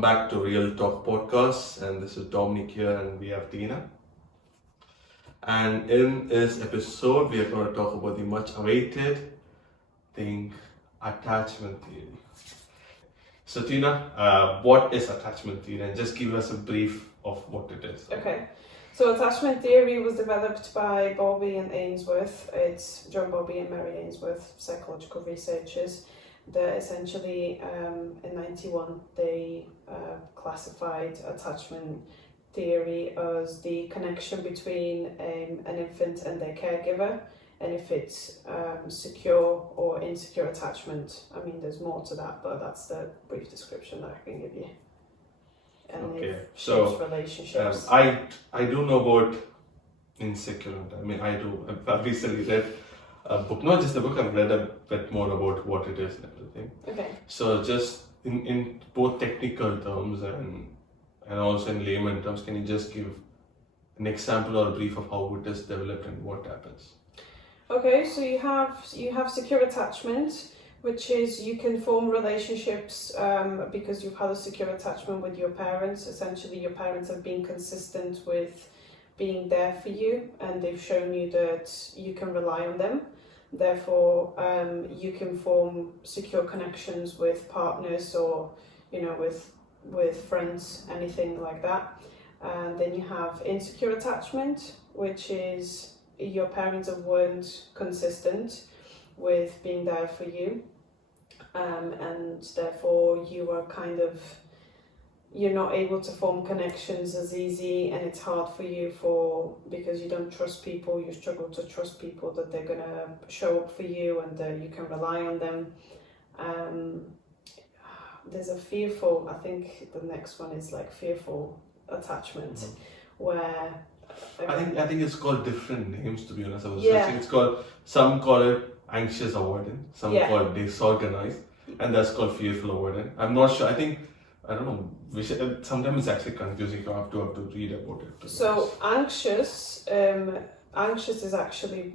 welcome back to Real Talk Podcast, and this is Dominic here, and we have Tina. And in this episode, we are going to talk about the much awaited thing, attachment theory. So Tina, what is attachment theory? And just give us a brief of what it is. Okay, so attachment theory was developed by Bowlby and Ainsworth. It's John Bowlby and Mary Ainsworth, psychological researchers. That essentially, in '91, they classified attachment theory as the connection between an infant and their caregiver, and if it's secure or insecure attachment. I mean, there's more to that, but that's the brief description that I can give you. And okay, so relationships. I do know about insecure. I mean, I've recently read a book, not just a book. I've read a bit more about what it is and everything. Okay. So just in both technical terms and also in layman terms, can you just give an example or a brief of how it is developed and what happens? Okay, so you have secure attachment, which is you can form relationships because you've had a secure attachment with your parents. Essentially, your parents have been consistent with being there for you, and they've shown you that you can rely on them. Therefore, you can form secure connections with partners or, with friends, anything like that. And then you have insecure attachment, which is your parents weren't consistent with being there for you, and therefore you're not able to form connections as easy, and it's hard for you because you don't trust people. You struggle to trust people that they're gonna show up for you and that you can rely on them. There's a fearful. I think the next one is like fearful attachment, where I think it's called different names, to be honest. I was Yeah. searching. It's called, some call it anxious avoidant, some call it disorganized, and that's called fearful avoidant. I'm not sure. I don't know. Sometimes it's actually confusing. You have to read about it. So anxious is actually,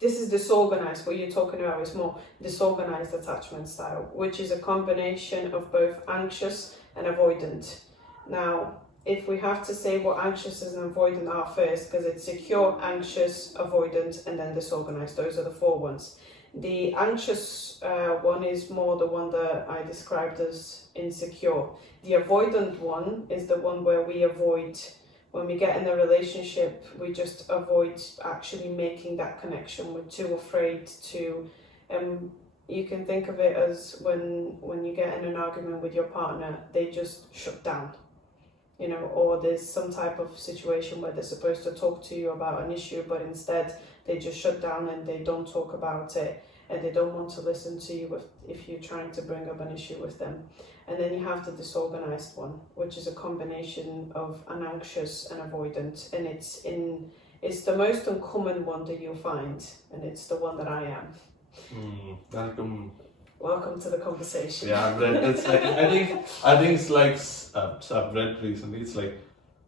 this is disorganized. What you're talking about is more disorganized attachment style, which is a combination of both anxious and avoidant. Now, if we have to say what anxious and avoidant are first, because it's secure, anxious, avoidant, and then disorganized. Those are the four ones. The anxious one is more the one that I described as insecure. The avoidant one is the one where we avoid, when we get in a relationship, we just avoid actually making that connection. We're too afraid to, you can think of it as when you get in an argument with your partner, they just shut down. Or there's some type of situation where they're supposed to talk to you about an issue, but instead they just shut down and they don't talk about it, and they don't want to listen to you if you're trying to bring up an issue with them. And then you have the disorganized one, which is a combination of an anxious and avoidant, and it's the most uncommon one that you'll find, and it's the one that I am. Welcome to the conversation. Yeah, I've read. It's like I think it's like so I've read recently. It's like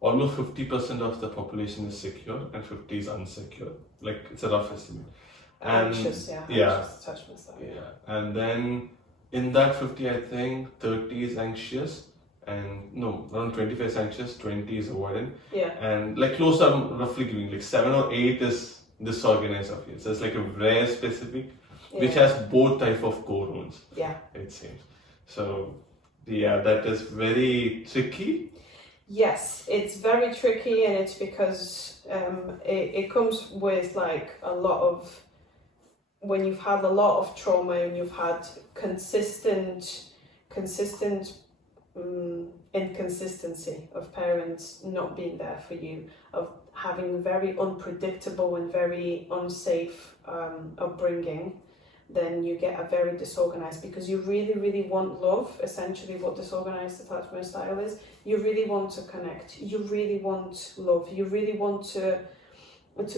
almost 50% of the population is secure and 50% is unsecure. Like, it's a rough estimate. Anxious attachment style. Yeah, and then in that 50, I think 30 is anxious, and around 25 is anxious, 20 is avoidant. Yeah. And like close, I'm roughly giving like 7 or 8 is disorganized of it. So it's like a rare specific. Which has both type of core wounds. Yeah. It seems. So, that is very tricky. Yes, it's very tricky, and it's because it comes with like a lot of, when you've had a lot of trauma and you've had consistent inconsistency of parents not being there for you, of having very unpredictable and very unsafe upbringing, then you get a very disorganized, because you really, really want love. Essentially what disorganized attachment style is, you really want to connect, you really want love, you really want to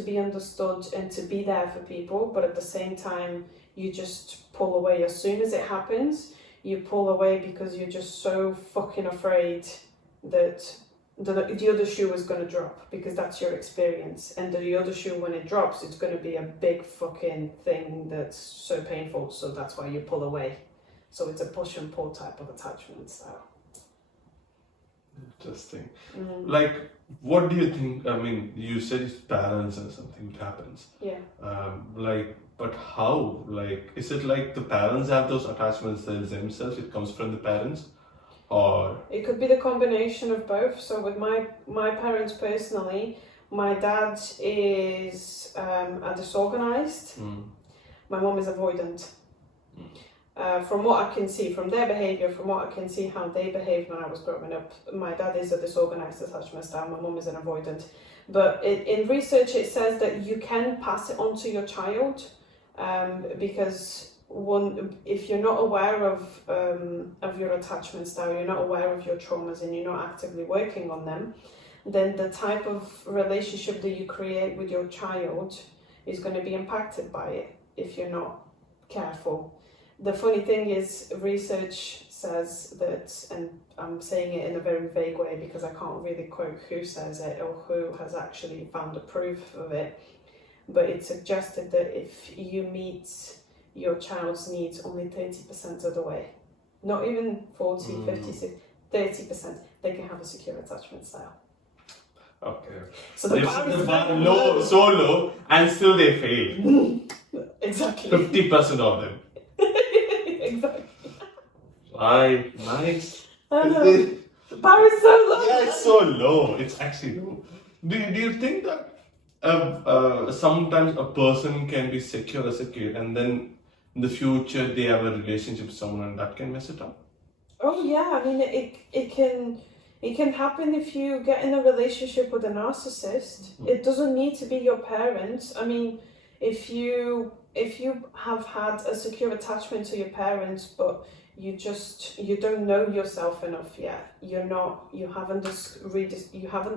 be understood and to be there for people, but at the same time you just pull away. As soon as it happens, you pull away because you're just so fucking afraid that the other shoe is going to drop, because that's your experience, and the other shoe, when it drops, it's going to be a big fucking thing that's so painful, so that's why you pull away. So it's a push and pull type of attachment style. Interesting. Mm. Like, what do you think? I mean, you said it's parents and something happens. Yeah. But how? Like, is it like the parents have those attachment styles themselves? It comes from the parents, or It could be the combination of both. So with my parents personally, my dad is a disorganized. My mom is avoidant. From what I can see, from their behaviour, from what I can see how they behaved when I was growing up, my dad is a disorganised attachment style, my mum is an avoidant. But in research it says that you can pass it on to your child, because if you're not aware of your attachment style, you're not aware of your traumas and you're not actively working on them, then the type of relationship that you create with your child is going to be impacted by it if you're not careful. The funny thing is, research says that, and I'm saying it in a very vague way because I can't really quote who says it or who has actually found a proof of it, but it suggested that if you meet your child's needs only 30% of the way, not even 40, 50, 30%, they can have a secure attachment style. okay. So They've set the bar low, so low, and still they fail. Exactly. 50% of them. Exactly. Right, nice. The bar is so low. Yeah, it's so low. It's actually low. Do you think that sometimes a person can be secure as a kid and then in the future they have a relationship with someone and that can mess it up? Oh yeah, I mean it can happen if you get in a relationship with a narcissist. It doesn't need to be your parents. I mean, if you have had a secure attachment to your parents, but you don't know yourself enough yet. You haven't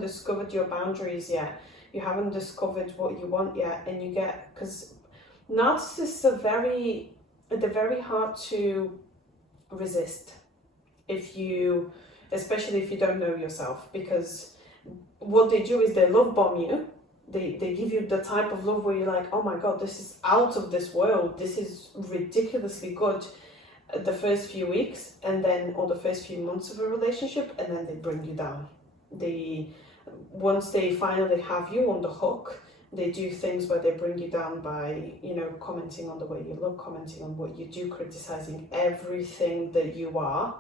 discovered your boundaries yet. You haven't discovered what you want yet, and because narcissists they're very hard to resist especially if you don't know yourself, because what they do is they love bomb you. They give you the type of love where you're like, oh my god, this is out of this world, this is ridiculously good the first few weeks or the first few months of a relationship, and then they bring you down. Once they finally have you on the hook, they do things where they bring you down by, commenting on the way you look, commenting on what you do, criticizing everything that you are.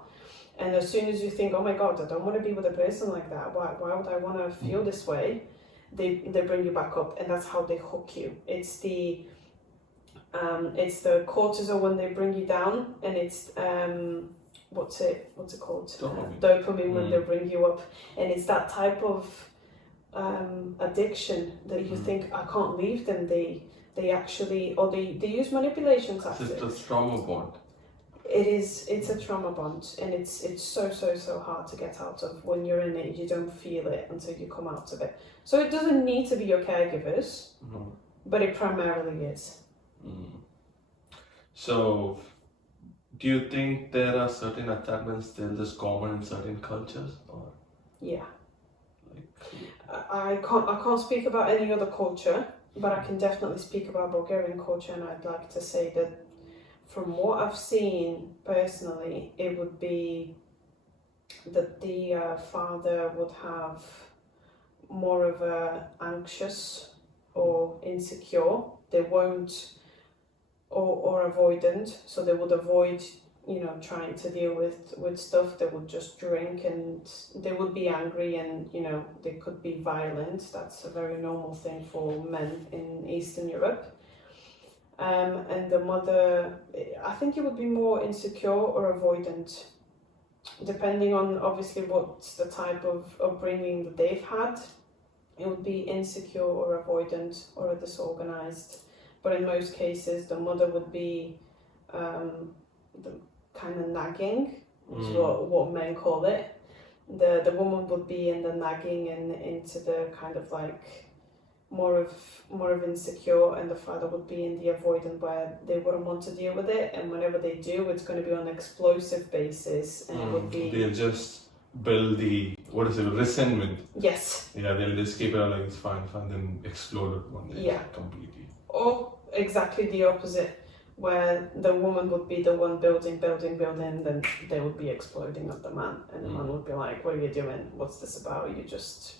And as soon as you think, oh my god, I don't want to be with a person like that, why would I want to feel this way? They bring you back up, and that's how they hook you. It's the cortisol when they bring you down, and it's what's it called? Dopamine when they bring you up, and it's that type of addiction that you think, I can't leave them. They actually, or they use manipulation tactics. It's a trauma bond. It's a trauma bond, and it's so hard to get out of. When you're in it, you don't feel it until you come out of it. So it doesn't need to be your caregivers, but it primarily is. So do you think there are certain attachments still just common in certain cultures, or? Yeah. I can't speak about any other culture, but I can definitely speak about Bulgarian culture, and I'd like to say that from what I've seen personally, it would be that the father would have more of a anxious or insecure. They won't, or avoidant, so they would avoid, trying to deal with stuff. They would just drink, and they would be angry, and they could be violent. That's a very normal thing for men in Eastern Europe. And the mother, I think it would be more insecure or avoidant, depending on obviously what's the type of upbringing that they've had. It would be insecure or avoidant or disorganized. But in most cases, the mother would be the kind of nagging, is what men call it. The woman would be in the nagging and into the kind of like more of insecure, and the father would be in the avoidant, where they wouldn't want to deal with it, and whenever they do, it's going to be on an explosive basis, and it would be, they'll just build the resentment. Yes. Yeah, they'll just keep it like it's fine, then explode it one day. Yeah. Completely. Or exactly the opposite, where the woman would be the one building, then they would be exploding at the man, and the man would be like, "What are you doing? What's this about? You just..."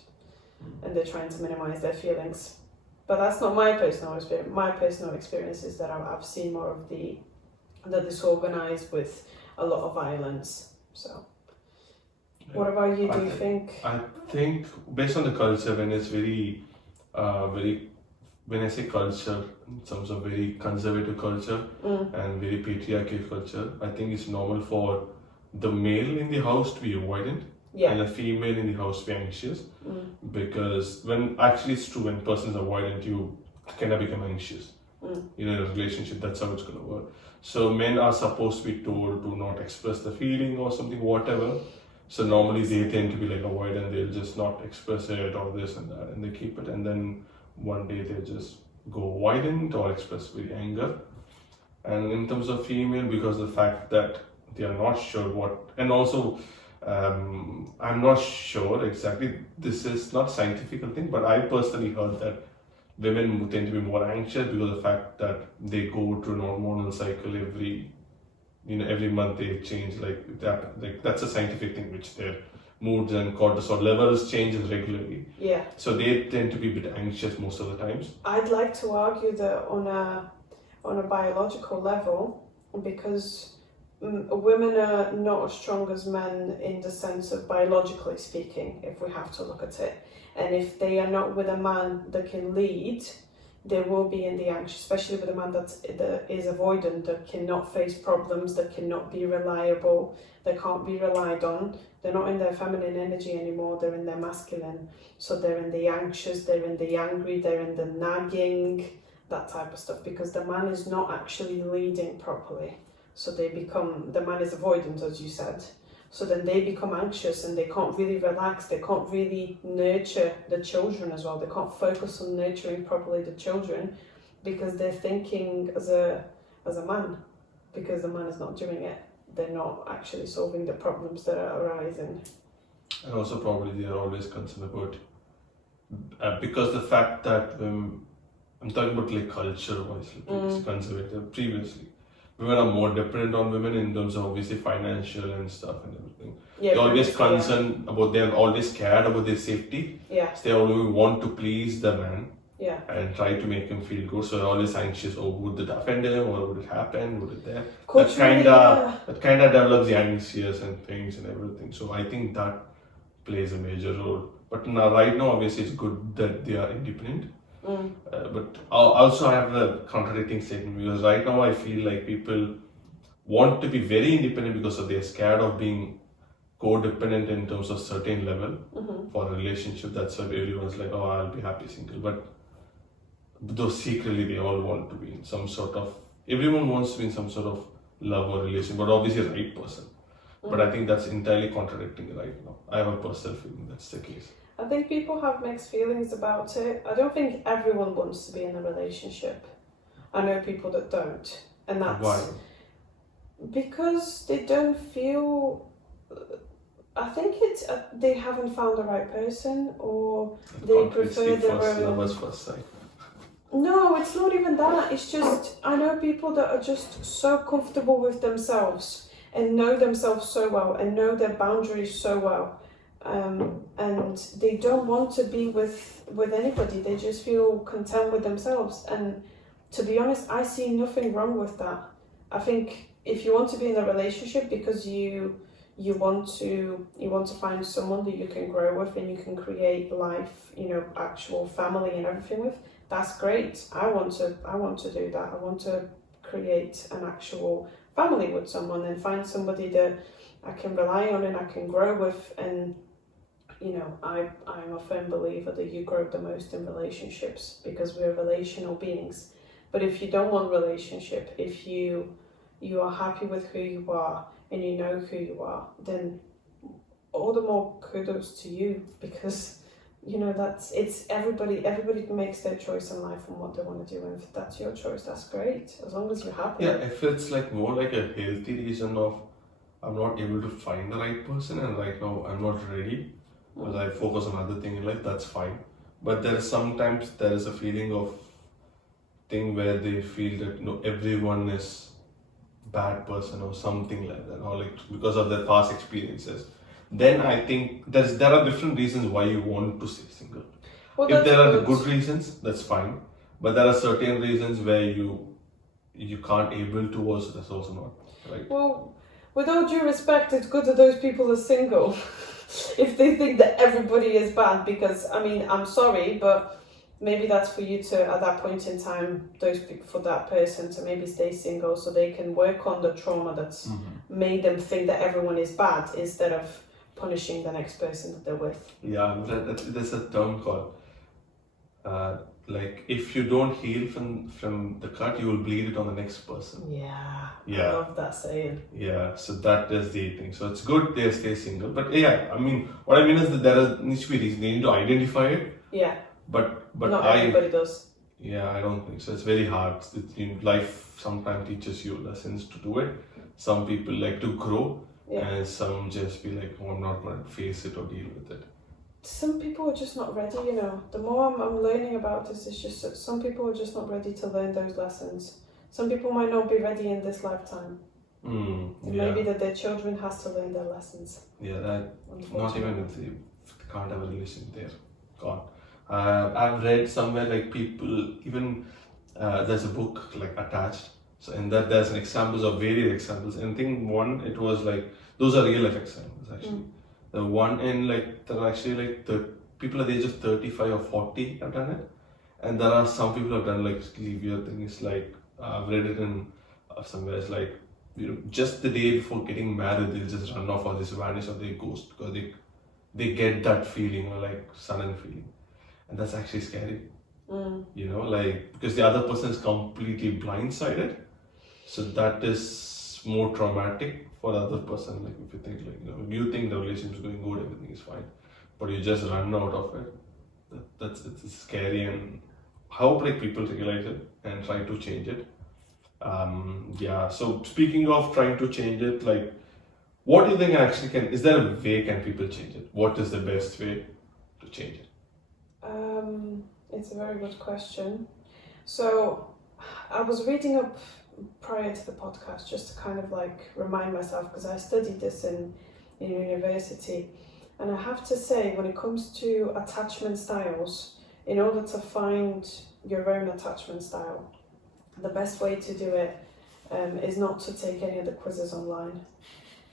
And they're trying to minimize their feelings. But that's not my personal experience. My personal experience is that I've seen more of the disorganized with a lot of violence. So, what about you? Do you think? I think based on the culture, when it's very, when I say culture, in terms of very conservative culture and very patriarchal culture, I think it's normal for the male in the house to be avoidant and a female in the house to be anxious. Because when actually it's true, when a person is avoidant, you kind of become anxious. In a relationship, that's how it's going to work. So men are supposed to be told to not express the feeling or something, whatever. So normally they tend to be like avoidant, they'll just not express it or this and that, and they keep it, and then one day they just go avoidant or express very anger. And in terms of female, because the fact that they are not sure what, and also I'm not sure exactly, this is not scientific thing, but I personally heard that women tend to be more anxious because of the fact that they go through an hormonal cycle every month they change, like that. Like that's a scientific thing, which their moods and cortisol levels changes regularly. Yeah. So they tend to be a bit anxious most of the times. I'd like to argue that on a biological level, because women are not as strong as men in the sense of biologically speaking, if we have to look at it. And if they are not with a man that can lead, they will be in the anxious, especially with a man that is avoidant, that cannot face problems, that cannot be reliable, that can't be relied on. They're not in their feminine energy anymore, they're in their masculine. So they're in the anxious, they're in the angry, they're in the nagging, that type of stuff, because the man is not actually leading properly. So the man is avoidant, as you said. So then they become anxious and they can't really relax, they can't really nurture the children as well. They can't focus on nurturing properly the children because they're thinking as a man, because the man is not doing it. They're not actually solving the problems that are arising. And also probably they are always concerned about, because the fact that, I'm talking about like culture-wise, like conservative previously. Women are more dependent on women in terms of obviously financial and stuff and everything. Yeah, they're always concerned about, they're always scared about their safety. Yeah. So they always want to please the man. Yeah. And try to make him feel good. So they're always anxious, oh, would it offend him or would it happen? Would it there? That kind of develops the anxious and things and everything. So I think that plays a major role. But now, right now, obviously, it's good that they are independent. But also I have a contradicting statement, because right now I feel like people want to be very independent because they're scared of being codependent in terms of certain level for a relationship. That's why everyone's like, oh, I'll be happy single. But though secretly they all want to be in some sort of, everyone wants to be in some sort of love or relation, but obviously the right person. But I think that's entirely contradicting right now. I have a personal feeling that's the case. I think people have mixed feelings about it. I don't think everyone wants to be in a relationship. I know people that don't. And that's... Why? Because they don't feel... I think it's they haven't found the right person, or they prefer their own... Lovers first sight. No, it's not even that. It's just, I know people that are just so comfortable with themselves and know themselves so well and know their boundaries so well. And they don't want to be with anybody. They just feel content with themselves. And to be honest, I see nothing wrong with that. I think if you want to be in a relationship because you want to find someone that you can grow with and you can create life, actual family and everything with, that's great. I want to do that. I want to create an actual family with someone and find somebody that I can rely on and I can grow with. And I'm a firm believer that you grow the most in relationships because we're relational beings. But if you don't want relationship, if you are happy with who you are and you know who you are, then all the more kudos to you, because it's everybody makes their choice in life and what they want to do, and if that's your choice, that's great, as long as you're happy. Yeah, if it's like more like a healthy reason of I'm not able to find the right person and right now I'm not ready, because I focus on other things in life, that's fine. But sometimes there is a feeling of thing where they feel that everyone is bad person or something like that, or like because of their past experiences, then I think there are different reasons why you want to stay single. Well, If that's there are the good. good reasons, that's fine. But there are certain reasons where you can't able to also, that's also not right. Well, with all due respect, it's good that those people are single. If they think that everybody is bad, because I mean, I'm sorry, but maybe that's for you to, at that point in time, for that person to maybe stay single so they can work on the trauma that's made them think that everyone is bad instead of punishing the next person that they're with. Yeah, there's a term called like if you don't heal from the cut, you will bleed it on the next person. Yeah. Yeah. I love that saying. Yeah, so that is the thing. So it's good they stay single, but yeah, I mean, what I mean is that there needs to be reason. They need to identify it. Yeah. But not everybody does. Yeah, I don't think so. It's very hard. Life sometimes teaches you lessons to do it. Some people like to grow, and some just be like, oh, I'm not going to face it or deal with it. Some people are just not ready, The more I'm learning about this, it's just that some people are just not ready to learn those lessons. Some people might not be ready in this lifetime. Maybe that their children has to learn their lessons. Yeah, that not even if they can't have a relation there. God. I've read somewhere like people, even there's a book like attached. So in that there's an examples of various examples. And I think one, it was like, those are real life examples actually. The one in like, there are actually like the people at the age of 35 or 40 have done it. And there are some people who have done like really weird things, like I've read it in somewhere, it's like, just the day before getting married, they'll just run off or just vanish or they ghost because they get that feeling or like sudden feeling. And that's actually scary. Like, because the other person is completely blindsided. So that is more traumatic for the other person. Like if you think like, you think the relationship is going good, everything is fine, but you just run out of it. It's scary, and I hope like people realize it and try to change it. So speaking of trying to change it, like, what do you think is there a way can people change it? What is the best way to change it? It's a very good question. So I was reading up prior to the podcast just to kind of like remind myself, because I studied this in university, and I have to say, when it comes to attachment styles, in order to find your own attachment style, the best way to do it is not to take any of the quizzes online.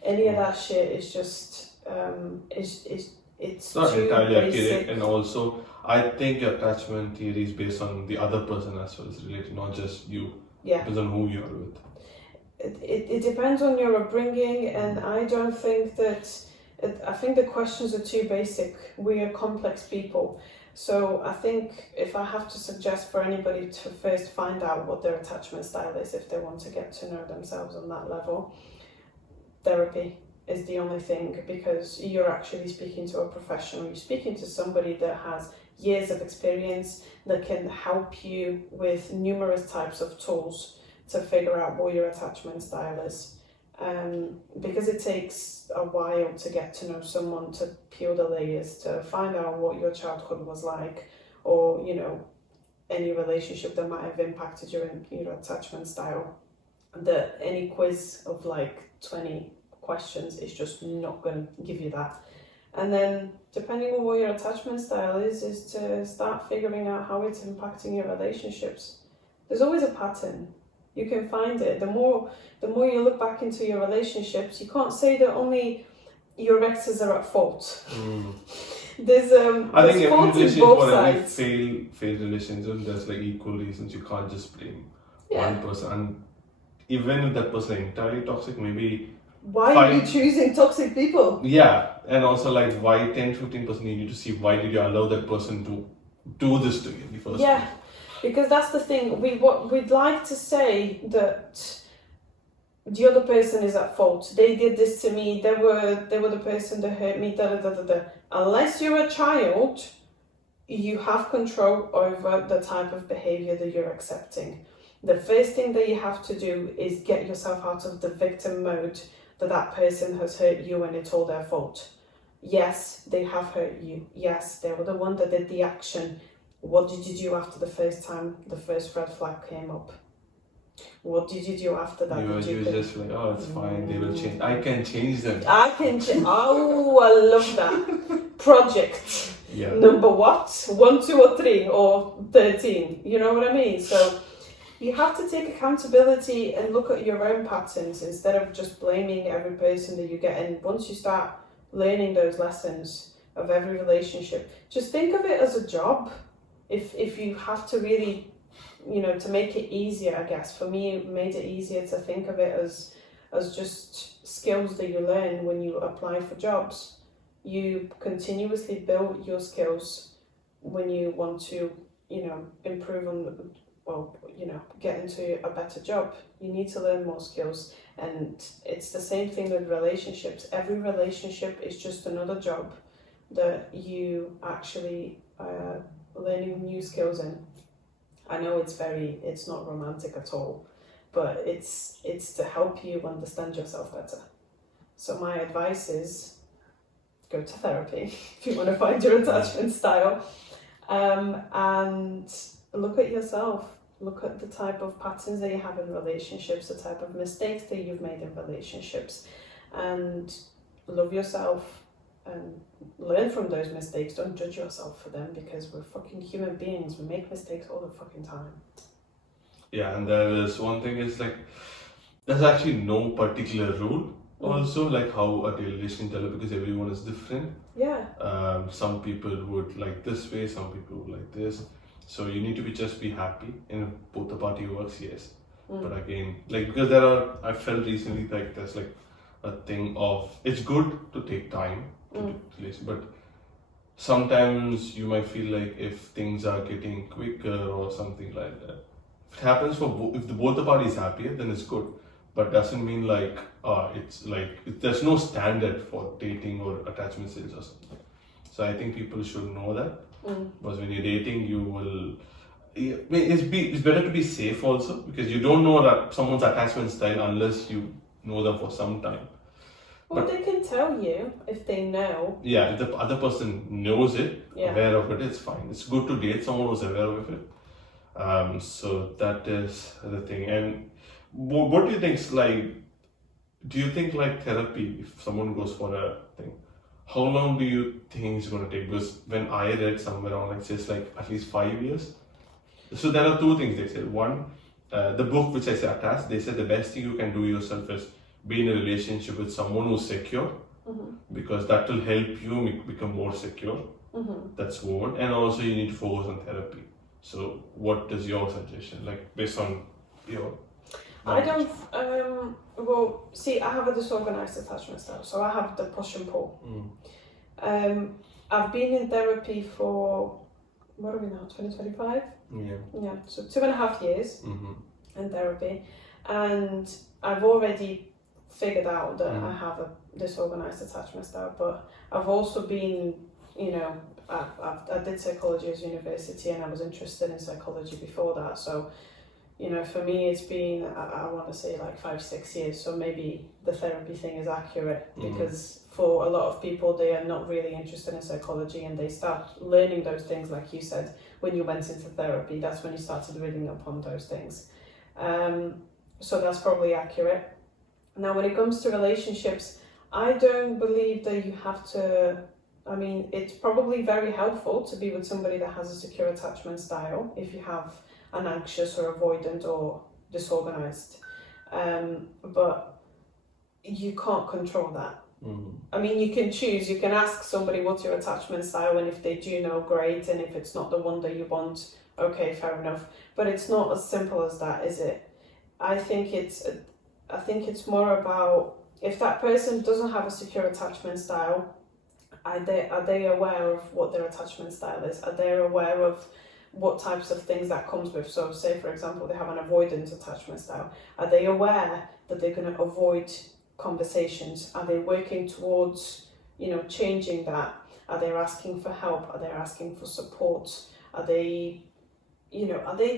Any of that shit is just it's not too entirely basic. accurate, and also I think your attachment theory is based on the other person as well as related, not just you. Yeah. Depends on who you are with. It depends on your upbringing, and I don't think that. I think the questions are too basic. We are complex people. So I think if I have to suggest for anybody to first find out what their attachment style is, if they want to get to know themselves on that level, therapy is the only thing, because you're actually speaking to a professional. You're speaking to somebody that has years of experience that can help you with numerous types of tools to figure out what your attachment style is. Because it takes a while to get to know someone, to peel the layers, to find out what your childhood was like, or any relationship that might have impacted your attachment style. That any quiz of like 20 questions is just not going to give you that. And then depending on what your attachment style is to start figuring out how it's impacting your relationships. There's always a pattern. You can find it. The more you look back into your relationships, you can't say that only your exes are at fault. There's I think every relationship both or sides. every failed relationship, there's like equal reasons. You can't just blame one person. And even if that person is entirely toxic, maybe why are you choosing toxic people? Yeah, and also like why 10-15% you need to see why did you allow that person to do this to you in the first place. Because that's the thing. We'd like to say that the other person is at fault. They did this to me. They were the person that hurt me. Unless you're a child, you have control over the type of behavior that you're accepting. The first thing that you have to do is get yourself out of the victim mode that person has hurt you and it's all their fault. Yes, they have hurt you. Yes, they were the one that did the action. What did you do after the first time the first red flag came up? What did you do after that? You just like, oh, it's fine, they will change. I can change them. I can change. Oh, I love that. Project. Yeah. Number what? 1, 2, or 3, or 13. You know what I mean? So you have to take accountability and look at your own patterns instead of just blaming every person that you get in. Once you start learning those lessons of every relationship, just think of it as a job. If you have to really, to make it easier, I guess, for me, it made it easier to think of it as just skills that you learn when you apply for jobs. You continuously build your skills when you want to, improve on, get into a better job. You need to learn more skills. And it's the same thing with relationships. Every relationship is just another job that you actually learning new skills in. I know it's not romantic at all, but it's to help you understand yourself better. So my advice is go to therapy if you want to find your attachment style, and look at yourself. Look at the type of patterns that you have in relationships, the type of mistakes that you've made in relationships, and love yourself and learn from those mistakes. Don't judge yourself for them, because we're fucking human beings. We make mistakes all the fucking time. Yeah, and there is one thing is like, there's actually no particular rule. Also, like how a relation develops, because everyone is different. Yeah. Some people would like this way, some people would like this. So you need to just be happy, and if both the party works, yes. But again, like, because I felt recently like there's like a thing of, it's good to take time to relation, but sometimes you might feel like if things are getting quicker or something like that, if it happens for if both the parties happier, then it's good. But doesn't mean like it's like there's no standard for dating or attachment styles or something. So I think people should know that. Because when you're dating, you will. It's better to be safe also, because you don't know that someone's attachment style unless you know them for some time. Well, they can tell you if they know. Yeah, if the other person knows it, aware of it, it's fine. It's good to date someone who's aware of it. So that is the thing. And what do you think? Do you think like therapy, if someone goes for a thing, how long do you think it's going to take? Because when I read somewhere on it says like at least 5 years. So there are two things they said. One, the book which I said attached, they said the best thing you can do yourself is be in a relationship with someone who's secure, because that will help you become more secure. That's one. And also you need to focus on therapy. So what is your suggestion, like based on your knowledge? I don't, well, see, I have a disorganized attachment style, so I have the push and pull. I've been in therapy for, what are we now, 2025? Yeah, so 2.5 years in therapy, and I've already figured out that I have a disorganized attachment style, but I've also been, I did psychology as university, and I was interested in psychology before that, so for me it's been, I want to say like 5-6 years, so maybe the therapy thing is accurate, because for a lot of people they are not really interested in psychology, and they start learning those things, like you said, when you went into therapy, that's when you started reading upon those things. So that's probably accurate. Now when it comes to relationships, I don't believe that you have to, it's probably very helpful to be with somebody that has a secure attachment style if you have an anxious or avoidant or disorganized, but you can't control that. You can choose, you can ask somebody what's your attachment style, and if they do know, great, and if it's not the one that you want, okay, fair enough. But it's not as simple as that, is it? I think it's more about, if that person doesn't have a secure attachment style, are they aware of what their attachment style is? Are they aware of what types of things that comes with? So say, for example, they have an avoidant attachment style. Are they aware that they're going to avoid conversations? Are they working towards, changing that? Are they asking for help? Are they asking for support? Are they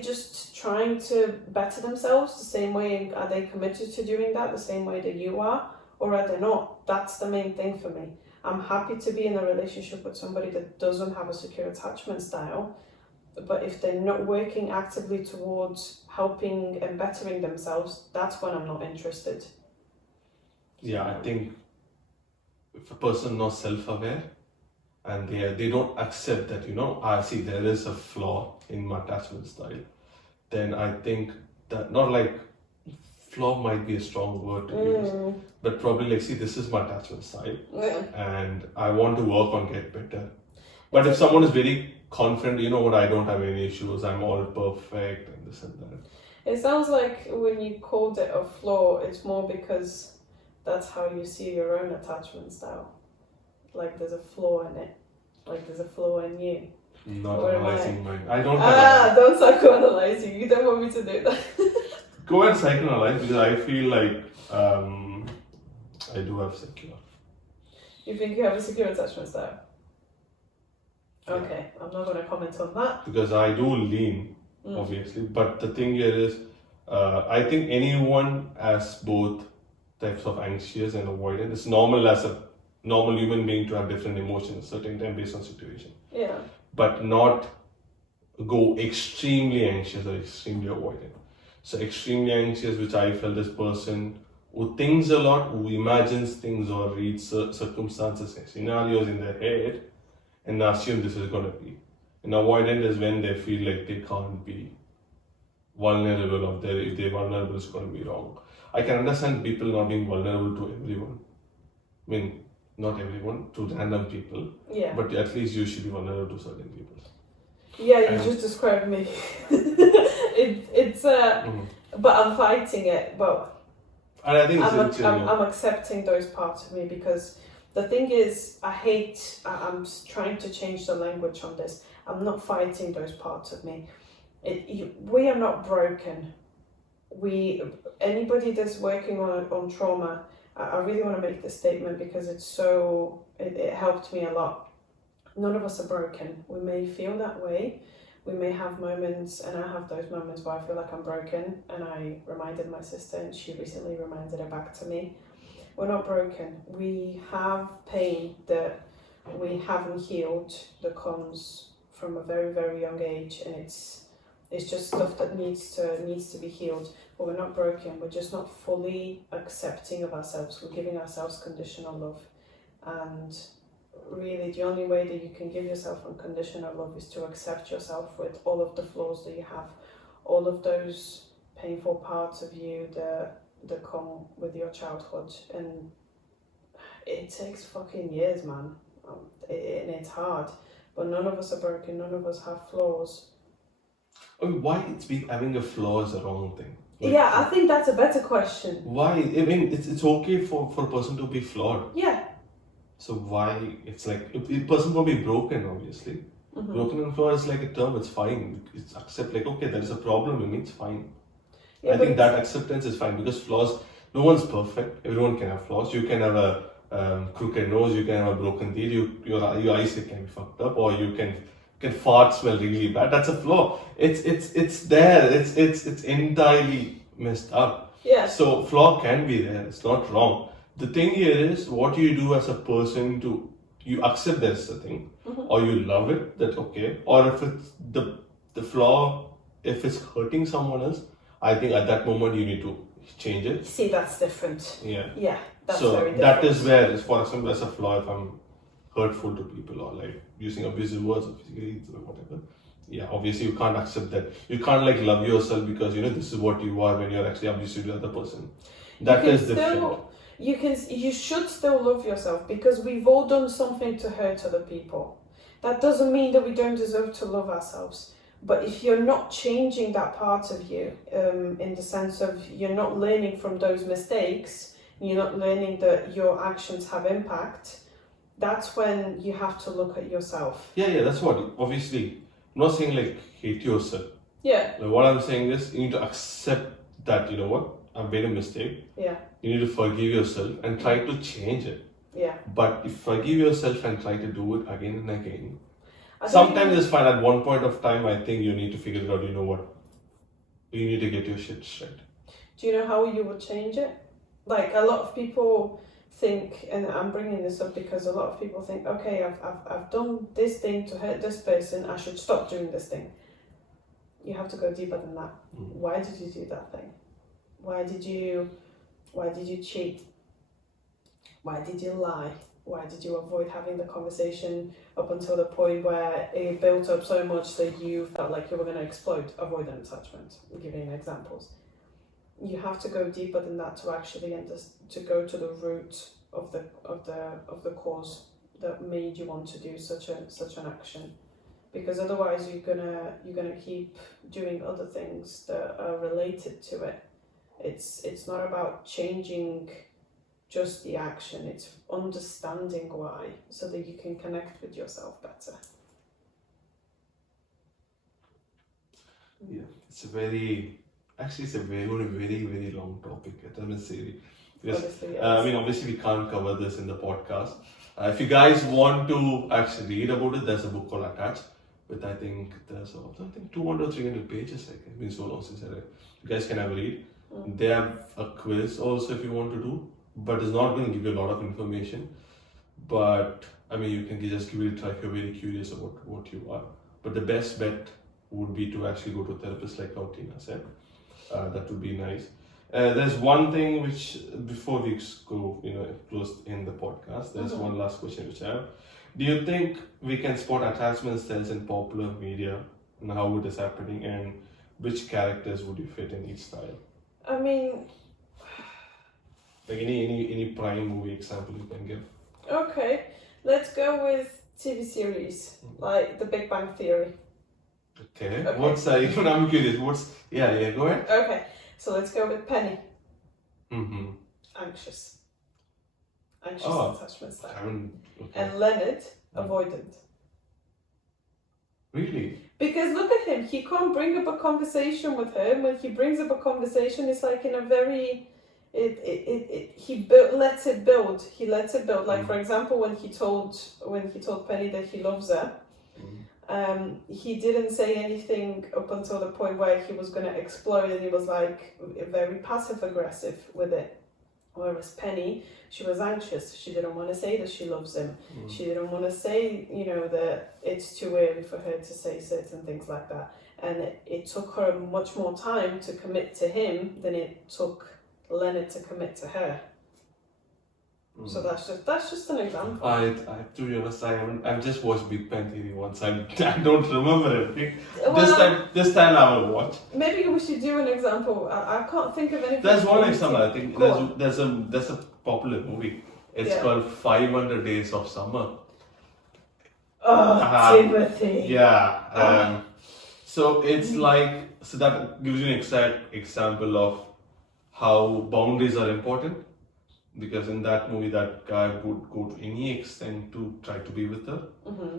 just trying to better themselves the same way? Are they committed to doing that the same way that you are? Or are they not? That's the main thing for me. I'm happy to be in a relationship with somebody that doesn't have a secure attachment style, but if they're not working actively towards helping and bettering themselves, that's when I'm not interested. Yeah, I think if a person not self-aware and they don't accept that, I see there is a flaw in my attachment style, then I think that not like flaw might be a strong word to use, but probably like, see, this is my attachment style and I want to work on get better. But if someone is very confident, you know what, I don't have any issues, I'm all perfect and this and that. It sounds like when you called it a flaw, it's more because that's how you see your own attachment style. Like there's a flaw in it. Like there's a flaw in you. Not Or am analyzing mine. I don't have don't psychoanalyze you. You don't want me to do that. Go and psychoanalyze because I feel like I do have secure. You think you have a secure attachment style? Yeah. Okay, I'm not going to comment on that. Because I do lean, obviously. But the thing here is, I think anyone has both types of anxious and avoidant. It's normal as a normal human being to have different emotions at certain time based on situation. Yeah. But not go extremely anxious or extremely avoidant. So extremely anxious, which I felt this person who thinks a lot, who imagines things or reads circumstances and scenarios in their head and assume this is going to be. And avoidant is when they feel like they can't be vulnerable or if they're vulnerable, it's going to be wrong. I can understand people not being vulnerable to everyone. I mean, not everyone, to random people. Yeah. But at least you should be vulnerable to certain people. Yeah, you just described me. But I'm fighting it. But and I think I'm accepting those parts of me because the thing is, I'm trying to change the language on this. I'm not fighting those parts of me. We are not broken. Anybody that's working on trauma, I really want to make this statement because it helped me a lot. None of us are broken. We may feel that way. We may have moments, and I have those moments where I feel like I'm broken, and I reminded my sister, and she recently reminded it back to me. We're not broken. We have pain that we haven't healed that comes from a very, very young age, and it's just stuff that needs to be healed. But we're not broken. We're just not fully accepting of ourselves. We're giving ourselves conditional love, and really the only way that you can give yourself unconditional love is to accept yourself with all of the flaws that you have, all of those painful parts of you that come with your childhood. And it takes fucking years, man, and it's hard, but none of us are broken, none of us have flaws. I mean, why having a flaw is a wrong thing? Like, yeah, I think that's a better question. Why? I mean, it's okay for a person to be flawed. Yeah. So why? It's like a person will be broken, obviously. Mm-hmm. Broken and flawed is like a term. It's fine. It's accept like, okay, there is a problem in me. It's fine. Yeah, I think that acceptance is fine because flaws. No one's perfect. Everyone can have flaws. You can have a crooked nose. You can have a broken teeth. Your eyes can be fucked up, or you can fart smell really bad. That's a flaw. It's there. It's entirely messed up. Yeah. So flaw can be there. It's not wrong. The thing here is what you do as a person you accept there's a thing, or you love it, that okay, or if it's the flaw, if it's hurting someone else, I think at that moment you need to change it. See, that's different. Yeah. Yeah, that's so very different. That is where, for example, as a flaw, if I'm hurtful to people or like using abusive words or physically or whatever, yeah, obviously you can't accept that. You can't like love yourself because this is what you are when you're actually abusive to the other person. That is different. You should still love yourself because we've all done something to hurt other people. That doesn't mean that we don't deserve to love ourselves. But if you're not changing that part of you, in the sense of you're not learning from those mistakes, you're not learning that your actions have impact, that's when you have to look at yourself. Yeah, that's what. Obviously, I'm not saying like hate yourself. Yeah. Like, what I'm saying is you need to accept that, you know what, I've made a mistake. Yeah. You need to forgive yourself and try to change it. Yeah. But if you forgive yourself and try to do it again and again, sometimes it's fine. At one point of time, I think you need to figure it out, you know what, you need to get your shit straight. Do you know how you would change it? Like a lot of people think, and I'm bringing this up because a lot of people think, okay, I've done this thing to hurt this person, I should stop doing this thing. you have to go deeper than that. Why did you do that thing? Why did you cheat? Why did you lie? Why did you avoid having the conversation up until the point where it built up so much that you felt like you were going to explode? Avoidant attachment. I'm giving examples. You have to go deeper than that to actually to go to the root of the cause that made you want to do such an action, because otherwise you're gonna keep doing other things that are related to it. It's not about changing just the action, it's understanding why, so that you can connect with yourself better. Yeah, it's a very very long topic. Yes. Honestly, yes. I mean, obviously we can't cover this in the podcast. If you guys want to actually read about it, there's a book called Attached, with I think 200 or 300 pages. Like, it's been so long since I read. You guys can have a read. They have a quiz also if you want to do, but it's not going to give you a lot of information. But I mean, you can just give it a try if you're very curious about what you are. But the best bet would be to actually go to a therapist, like how Tina said. That would be nice. There's one thing which, before we go, close in the podcast, there's one last question which I have. Do you think we can spot attachment styles in popular media and how it is happening, and which characters would you fit in each style? I mean, like any prime movie example you can give. Okay, let's go with TV series like The Big Bang Theory. Okay. What's even I'm curious. Go ahead. Okay, so let's go with Penny. Anxious attachment style. And Leonard, avoidant. Really? Because look at him, he can't bring up a conversation with her. When he brings up a conversation, it's like in a very lets it build. He lets it build. Like for example, when he told Penny that he loves her, he didn't say anything up until the point where he was going to explode, and he was like very passive aggressive with it. Whereas Penny, she was anxious. She didn't want to say that she loves him. She didn't want to say, that it's too early for her to say certain things like that. And it took her much more time to commit to him than it took Leonard to commit to her. So that's just an example. To be honest, I've just watched Big Bang Theory once. I don't remember everything. Well, this time I will watch. Maybe we should do an example. I can't think of anything. There's one example. I think there's a popular movie. It's called 500 Days of Summer. Oh, Timothy. Yeah. So it's so that gives you an exact example of how boundaries are important. Because in that movie, that guy would go to any extent to try to be with her,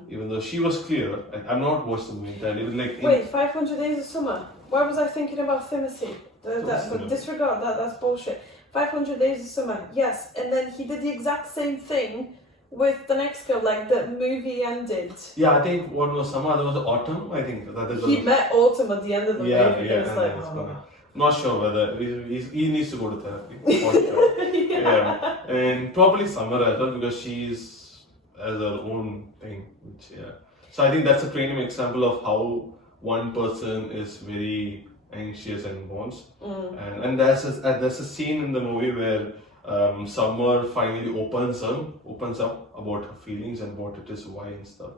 even though she was clear. I'm not watching the movie entirely. It was like wait, 500 Days of Summer. Why was I thinking about Timothy? But disregard that. That's bullshit. 500 Days of Summer. Yes, and then he did the exact same thing with the next girl. Like the movie ended. Yeah, I think one was summer. There was autumn. I think that is. He met Autumn at the end of the movie. It's like, not sure whether he needs to go to therapy. For sure. Yeah, and probably Summer as well, because she's as her own thing. So I think that's a premium example of how one person is very anxious and wants, and there's a scene in the movie where Summer finally opens up about her feelings and what it is, why and stuff.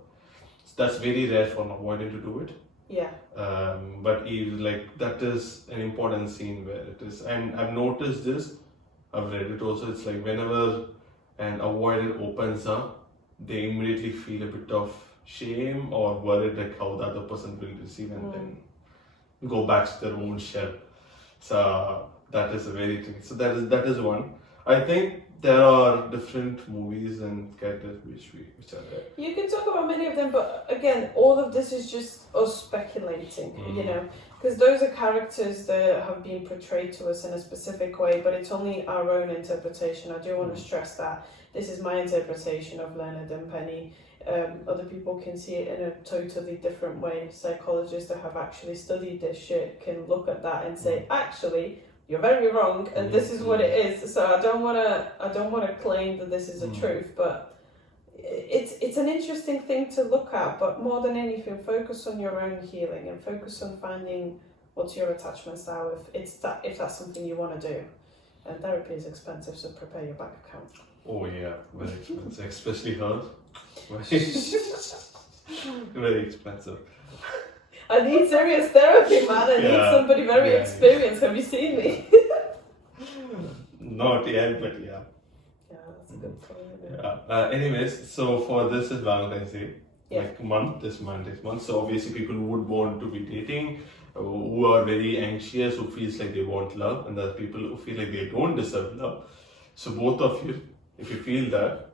So that's very rare for an avoidant to do it. Yeah. But that is an important scene where it is, and I've noticed this. I've read it also. It's like whenever an avoidant opens up, they immediately feel a bit of shame or worried like how the other person will receive, and then go back to their own shell. So that is a very thing. So that is one. I think there are different movies and characters which are there. You can talk about many of them, but again, all of this is just us speculating, because those are characters that have been portrayed to us in a specific way, but it's only our own interpretation. I do want to stress that this is my interpretation of Leonard and Penny. Other people can see it in a totally different way. Psychologists that have actually studied this shit can look at that and say, actually, you're very wrong, and this is what it is. So I don't want to claim that this is the truth, but it's an interesting thing to look at, but more than anything, focus on your own healing and focus on finding what's your attachment style if that's something you want to do. And therapy is expensive, so prepare your bank account. Oh yeah, very expensive, especially hers. Very expensive. I need serious therapy, man. I need somebody very experienced. Have you seen me? Not yet, but yeah. Yeah, that's a good point. Yeah. Anyways, so for this is Valentine's Day, like month, this Monday's month. So obviously people would want to be dating, who are very anxious, who feels like they want love, and there are people who feel like they don't deserve love. So both of you, if you feel that,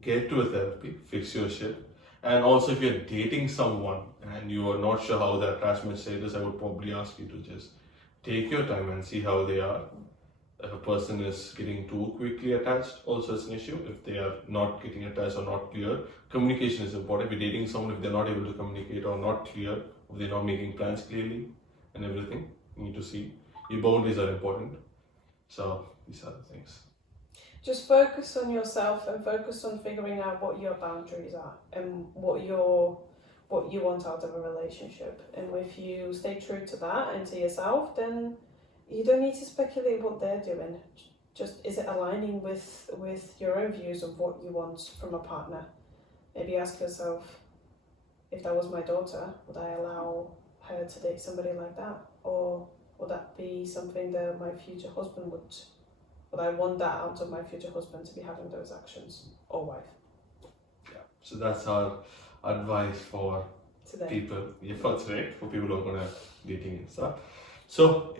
get to a therapy, fix your shit. And also if you're dating someone and you are not sure how their attachment status, I would probably ask you to just take your time and see how they are. If a person is getting too quickly attached, also is an issue. If they are not getting attached or not clear, communication is important. If you're dating someone, if they're not able to communicate or not clear, if they're not making plans clearly and everything, you need to see. Your boundaries are important. So these are the things. Just focus on yourself and focus on figuring out what your boundaries are and what you want out of a relationship. And if you stay true to that and to yourself, then you don't need to speculate what they're doing. Just, is it aligning with your own views of what you want from a partner? Maybe ask yourself, if that was my daughter, would I allow her to date somebody like that? Or would that be something that my future husband would I want that out of my future husband to be having those actions, or wife? Yeah, so that's our advice for today. People, for today, for people who are gonna dating and stuff. So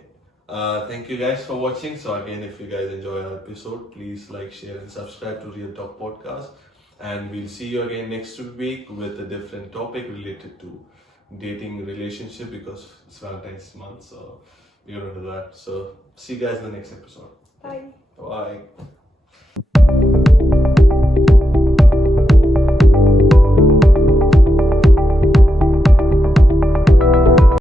thank you guys for watching. So again, if you guys enjoy our episode, please like, share and subscribe to Real Talk Podcast. And we'll see you again next week with a different topic related to dating, relationship, because it's Valentine's month, so we're gonna do that. So see you guys in the next episode. Bye. Bye.